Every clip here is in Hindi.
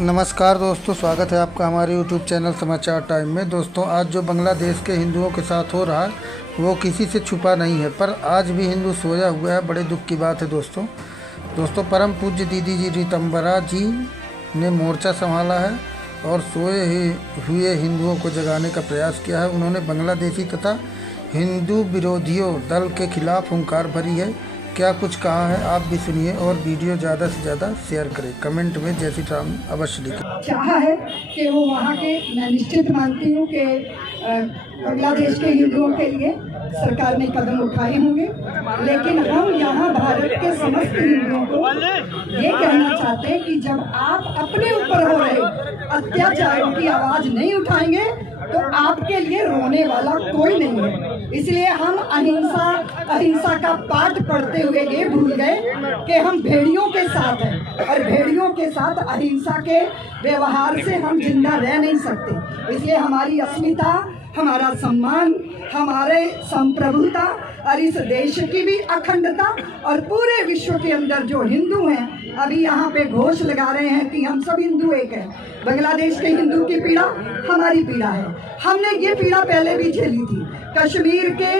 नमस्कार दोस्तों, स्वागत है आपका हमारे YouTube चैनल समाचार टाइम में। दोस्तों, आज जो बांग्लादेश के हिंदुओं के साथ हो रहा है वो किसी से छुपा नहीं है, पर आज भी हिंदू सोया हुआ है। बड़े दुख की बात है दोस्तों परम पूज्य दीदी जी रीतम्बरा जी ने मोर्चा संभाला है और सोए हुए हिंदुओं को जगाने का प्रयास किया है। उन्होंने बांग्लादेशी तथा हिंदू विरोधियों दल के खिलाफ हुंकार भरी है। क्या कुछ कहा है आप भी सुनिए और वीडियो ज़्यादा से ज़्यादा शेयर करें। कमेंट में जय श्री राम अवश्य लिखें। चाहा है कि वो वहाँ के, मैं निश्चित मानती हूँ कि बांग्लादेश के हिंदुओं के लिए सरकार ने कदम उठाए होंगे, लेकिन हम यहाँ भारत के समस्त हिंदुओं को ये कहना चाहते हैं कि जब आप अपने ऊपर हो रहे अत्याचारों की आवाज़ नहीं उठाएंगे तो आपके लिए रोने वाला कोई नहीं है। इसलिए हम अहिंसा का पाठ पढ़ते हुए ये भूल गए कि हम भेड़ियों के साथ हैं और भेड़ियों के साथ अहिंसा के व्यवहार से हम जिंदा रह नहीं सकते। इसलिए हमारी अस्मिता, हमारा सम्मान, हमारे संप्रभुता और इस देश की भी अखंडता और पूरे विश्व के अंदर जो हिंदू हैं अभी यहाँ पे घोष लगा रहे हैं कि हम सब हिंदू एक हैं। बांग्लादेश के हिंदू की पीड़ा हमारी पीड़ा है। हमने ये पीड़ा पहले भी झेली थी। कश्मीर के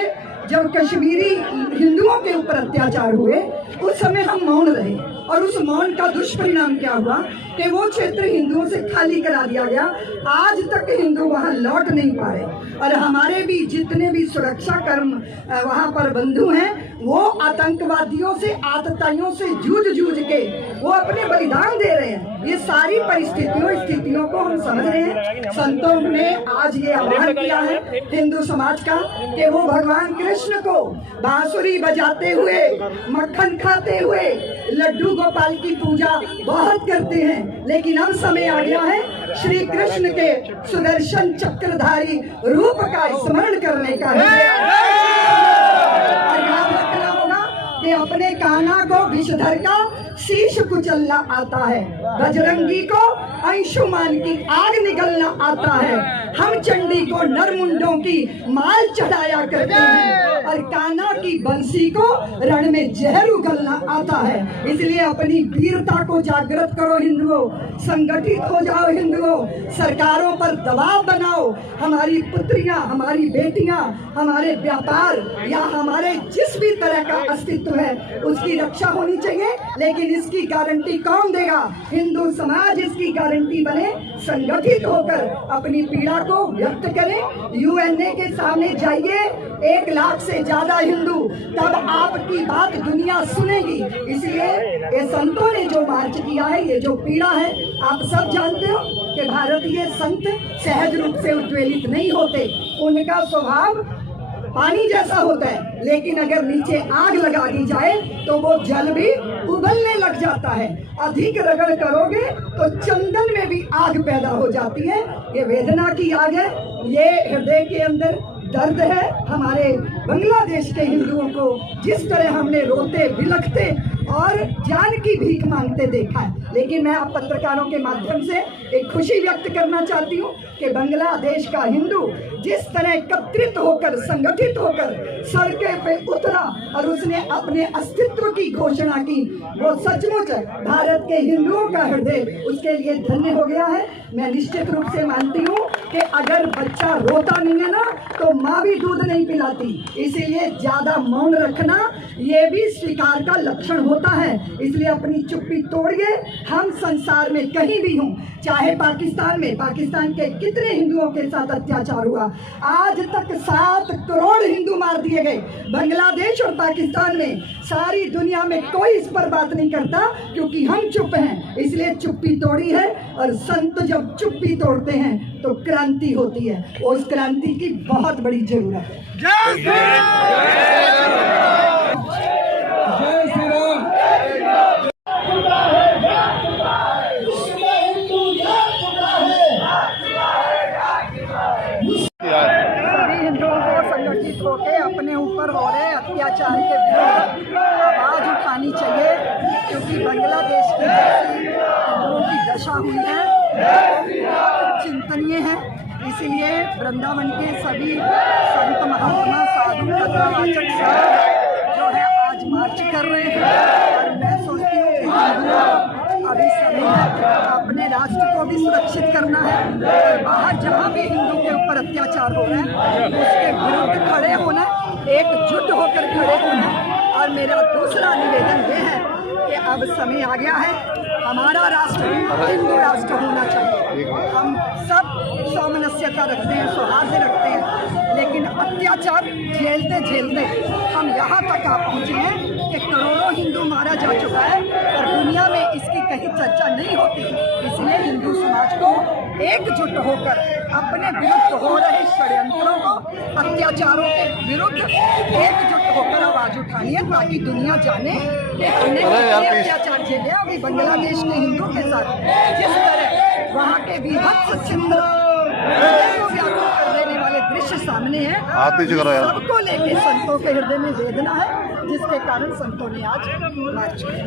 जब कश्मीरी हिंदुओं के ऊपर अत्याचार हुए उस समय हम मौन रहे और उस मौन का दुष्परिणाम क्या हुआ कि वो क्षेत्र हिंदुओं से खाली करा दिया गया। आज तक हिंदू वहां लौट नहीं पा रहे और हमारे भी जितने भी सुरक्षा कर्म वहां पर बंधु हैं वो आतंकवादियों से, आतताइयों से जूझ के वो अपने बलिदान दे रहे हैं। ये सारी स्थितियों को हम समझ रहे हैं। संतों ने आज ये आह्वान किया है हिंदू समाज का कि वो भगवान कृष्ण को बांसुरी बजाते हुए, मक्खन खाते हुए, लड्डू गोपाल की पूजा बहुत करते हैं, लेकिन अब समय आ गया है श्री कृष्ण के सुदर्शन चक्रधारी रूप का स्मरण करने का है। और याद रखना होगा कि अपने कान्हा को विषधर का शीश कुचलना आता है, बजरंगी को अंशुमान की आग निगलना आता है, हम चंडी को नरमुंडों की माल चढ़ाया करते हैं और कान्हा की बंसी को रण में जहर उगलना आता है। इसलिए अपनी वीरता को जागृत करो हिंदुओं, संगठित हो जाओ हिंदुओं, सरकारों पर दबाव बनाओ। हमारी पुत्रियां, हमारी बेटियां, हमारे व्यापार या हमारे जिस भी तरह का अस्तित्व है उसकी रक्षा होनी चाहिए, लेकिन इसकी गारंटी कौन देगा? हिंदू समाज इसकी गारंटी बने, संगठित होकर अपनी पीड़ा को व्यक्त करें। यूएनए के सामने जाइए, 1 लाख से ज्यादा हिंदू, तब आपकी बात दुनिया सुनेगी। इसलिए ये संतों ने जो मार्च किया है, ये जो पीड़ा है, आप सब जानते हो कि भारतीय संत सहज रूप से उद्वेलित नहीं होते। उनका स्वभाव पानी जैसा होता है, लेकिन अगर नीचे आग लगा दी जाए तो वो जल भी उबलने लग जाता है। अधिक रगड़ करोगे तो चंदन में भी आग पैदा हो जाती है। ये वेदना की आग है, ये हृदय के अंदर दर्द है। हमारे बांग्लादेश के हिंदुओं को जिस तरह हमने रोते बिलखते और जान की भीख मांगते देखा है, लेकिन मैं आप पत्रकारों के माध्यम से एक खुशी व्यक्त करना चाहती हूँ कि बांग्लादेश का हिंदू जिस तरह एकत्रित होकर, संगठित होकर सड़कें पे उतरा और उसने अपने अस्तित्व की घोषणा की, वो सचमुच भारत के हिंदुओं का हृदय उसके लिए धन्य हो गया है। मैं निश्चित रूप से मानती हूँ कि अगर बच्चा रोता नहीं है ना तो माँ भी दूध नहीं पिलाती। इसीलिए ज्यादा मौन रखना ये भी स्वीकार का लक्षण होता है। इसलिए अपनी चुप्पी तोड़िए। हम संसार में कहीं भी हों, चाहे पाकिस्तान में, पाकिस्तान के कितने हिंदुओं के साथ अत्याचार हुआ, आज तक 7 करोड़ हिंदू मार दिए गए। बांग्लादेश और पाकिस्तान में सारी दुनिया में कोई इस पर बात नहीं करता क्योंकि हम चुप हैं। इसलिए चुप्पी तोड़ी है और संत जब चुप्पी तोड़ते हैं तो क्रांति होती है। उस क्रांति की बहुत बड़ी जरूरत है। जय श्री सभी हिंदुओं को संगठित होकर अपने ऊपर हो रहे अत्याचार के विरुद्ध आवाज उठानी चाहिए, क्योंकि बांग्लादेश की जैसी हिंदुओं की दशा हुई है चिंतनीय है। इसीलिए वृंदावन के सभी संत महात्मा, साधु, कथावाचक सब जो है आज मार्च कर रहे हैं और मैं सोचती हूँ कि अभी नहीं है। अपने राष्ट्र को भी सुरक्षित करना है और बाहर जहाँ भी हिंदू के ऊपर अत्याचार हो रहा है उसके विरुद्ध खड़े होना, एकजुट होकर खड़े होना। और मेरा दूसरा निवेदन ये है कि अब समय आ गया है, हमारा राष्ट्र हिंदू राष्ट्र होना चाहिए। हम सब सामंजस्यता रखते हैं, सौहार्द रखते हैं, लेकिन अत्याचार झेलते झेलते हम यहाँ तक आ पहुँचे हैं कि करोड़ों हिंदू मारा जा चुका है और दुनिया में इसकी कहीं चर्चा नहीं होती। इसलिए हिंदू समाज को एकजुट होकर अपने विरुद्ध हो रहे षड्यंत्रों को, अत्याचारों के विरुद्ध एकजुट होकर आवाज उठानी है, ताकि दुनिया जाने कि हमने कितने अत्याचार झेले। अभी बांग्लादेश के हिंदू के साथ जिस तरह वहाँ के विभत्स चित्र कर देने वाले दृश्य सामने है, सबको लेके संतों के हृदय में वेदना है, जिसके कारण संतों ने आज मार्च किया।